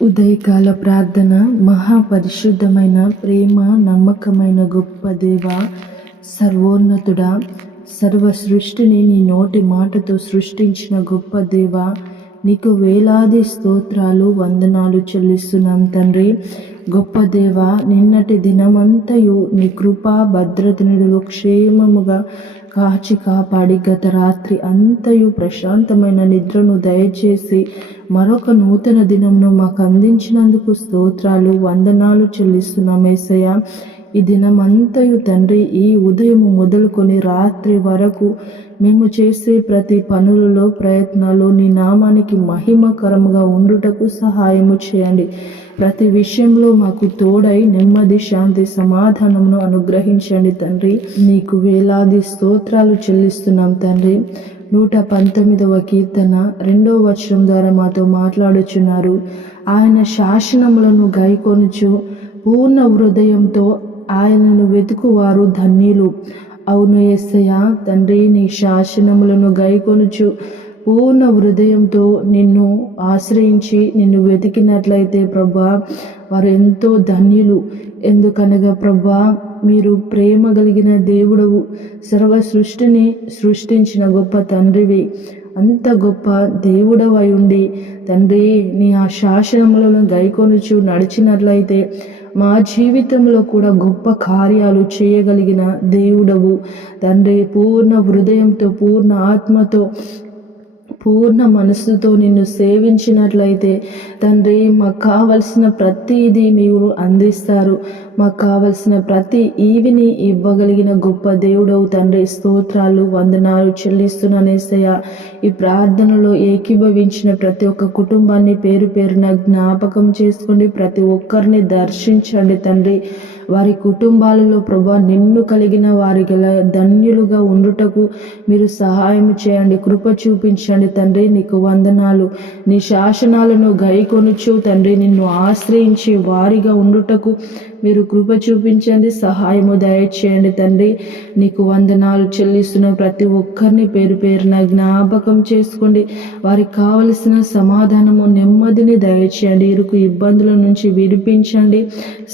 ఉదయకాల ప్రార్థన. మహాపరిశుద్ధమైన ప్రేమ నమ్మకమైన గొప్ప దేవ, సర్వోన్నతుడా, సర్వ సృష్టిని నీ నోటి మాటతో సృష్టించిన గొప్ప దేవ, నీకు వేలాది స్తోత్రాలు వందనాలు చెల్లిస్తున్నాం తండ్రి. గొప్ప దేవ, నిన్నటి దినమంతయు నీ కృపా భద్రతనుడులో క్షేమముగా కాచి కాపాడి గత రాత్రి అంతయు ప్రశాంతమైన నిద్రను దయచేసి మరొక నూతన దినంను మాకు అందించినందుకు స్తోత్రాలు వందనాలు చెల్లిస్తున్నాం యేసయ్య. ఈ దినమంతయు తండ్రి, ఈ ఉదయం మొదలుకొని రాత్రి వరకు మేము చేసే ప్రతి పనులలో ప్రయత్నాలు నీ నామానికి మహిమకరముగా ఉండుటకు సహాయము చేయండి. ప్రతి విషయంలో మాకు తోడై నెమ్మది, శాంతి, సమాధానమును అనుగ్రహించండి తండ్రి. నీకు వేలాది స్తోత్రాలు చెల్లిస్తున్నాం తండ్రి. 119వ కీర్తన 2వ వచనం ద్వారా మాతో మాట్లాడుచున్నారు. ఆయన శాసనములను గైకొనుచు పూర్ణ హృదయంతో ఆయనను వెతుకువారు ధన్యులు. అవును యేసయ్య తండ్రి, నీ శాసనములను గైకొనుచు పూర్ణ హృదయంతో నిన్ను ఆశ్రయించి నిన్ను వెతికినట్లయితే ప్రభా, వారు ఎంతో ధన్యులు. ఎందుకనగా ప్రభా, మీరు ప్రేమ కలిగిన దేవుడవు, సర్వ సృష్టిని సృష్టించిన గొప్ప తండ్రివి. అంత గొప్ప దేవుడవై ఉండి తండ్రి, నీ ఆ శాసనములను గైకొనుచు నడిచినట్లయితే మా జీవితంలో కూడా గొప్ప కార్యాలు చేయగలిగిన దేవుడవు తండ్రి. పూర్ణ హృదయంతో, పూర్ణ ఆత్మతో, పూర్ణ మనస్సుతో నిన్ను సేవించినట్లయితే తండ్రి, మాకు కావలసిన ప్రతిదీ మీరు అందిస్తారు. మాకు కావలసిన ప్రతి ఈవిని ఇవ్వగలిగిన గొప్ప దేవుడవు తండ్రి. స్తోత్రాలు వందనాలు చెల్లిస్తున్నాను యేసయ్య. ఈ ప్రార్థనలో ఏకీభవించిన ప్రతి ఒక్క కుటుంబాన్ని పేరు పేరున జ్ఞాపకం చేసుకోండి. ప్రతి ఒక్కరిని దర్శించండి తండ్రి. వారి కుటుంబాలలో ప్రభా, నిన్ను కలిగిన వారి గల ధన్యులుగా ఉండుటకు మీరు సహాయం చేయండి, కృప చూపించండి తండ్రి. నీకు వందనాలు. నీ శాసనాలను గైకొనుచు తండ్రి, నిన్ను ఆశ్రయించి వారిగా ఉండుటకు మీరు కృప చూపించండి, సహాయము దయచేయండి తండ్రి. నీకు వందనాలు చెల్లిస్తున్న ప్రతి ఒక్కరిని పేరు పేరున జ్ఞాపకం చేసుకోండి. వారికి కావలసిన సమాధానము, నెమ్మదిని దయచేయండి. ఇరుకు ఇబ్బందుల నుంచి విడిపించండి,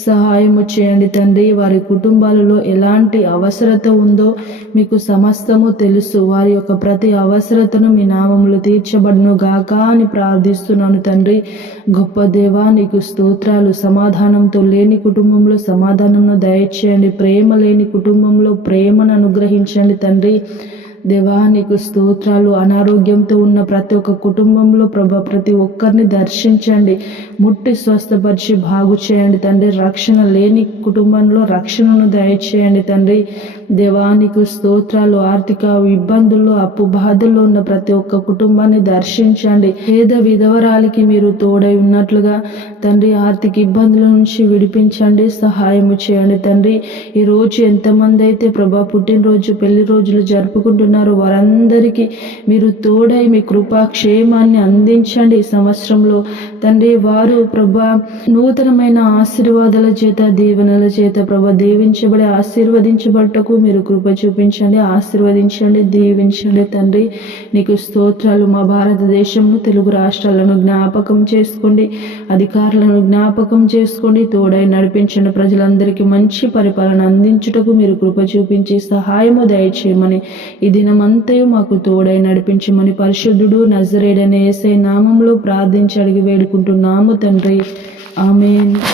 సహాయము చేయండి తండ్రి. వారి కుటుంబాలలో ఎలాంటి అవసరత ఉందో మీకు సమస్తము తెలుసు. వారి యొక్క ప్రతి అవసరతను మీ నామములు తీర్చబడును గాక అని ప్రార్థిస్తున్నాను తండ్రి. గొప్ప దేవా, నీకు స్తోత్రాలు. సమాధానంతో లేని కుటుంబంలో సమాధానంను దయచేయండి. ప్రేమ లేని కుటుంబంలో ప్రేమను అనుగ్రహించండి తండ్రి. దేవా, నీకు స్తోత్రాలు. అనారోగ్యంతో ఉన్న ప్రతి ఒక్క కుటుంబంలో ప్రభా, ప్రతి ఒక్కరిని దర్శించండి, ముట్టి స్వస్థపరిచి బాగు చేయండి తండ్రి. రక్షణ లేని కుటుంబంలో రక్షణను దయచేయండి తండ్రి. దేవా, నీకు స్తోత్రాలు. ఆర్థిక ఇబ్బందుల్లో, అప్పు బాధల్లో ఉన్న ప్రతి ఒక్క కుటుంబాన్ని దర్శించండి. పేద విధవరాలికి మీరు తోడై ఉన్నట్లుగా తండ్రి, ఆర్థిక ఇబ్బందుల నుంచి విడిపించండి, సహాయము చేయండి తండ్రి. ఈరోజు ఎంతమంది అయితే ప్రభా పుట్టినరోజు, పెళ్లి రోజులు జరుపుకుంటున్నారు, వారందరికీ మీరు తోడై మీ కృపా క్షేమాన్ని అందించండి. ఈ సంవత్సరంలో తండ్రి, వారు ప్రభా నూతనమైన ఆశీర్వాదాల చేత, దీవెనల చేత ప్రభా దీవించబడి ఆశీర్వదించబడటకు మీరు కృప చూపించండి, ఆశీర్వదించండి, దీవించండి తండ్రి. నీకు స్తోత్రాలు. మా భారతదేశంను, తెలుగు రాష్ట్రాలను జ్ఞాపకం చేసుకోండి, అధికారులను జ్ఞాపకం చేసుకోండి, తోడై నడిపించండి. ప్రజలందరికీ మంచి పరిపాలన అందించుటకు మీరు కృప చూపించి సహాయము దయచేయమని, ఈ దినమంతయు మాకు తోడై నడిపించమని పరిశుద్ధుడు నజరేయుడైన యేసయ్య నామములో ప్రార్థించి అడిగి వేడుకుంటున్నాము తండ్రి. ఆమేన్.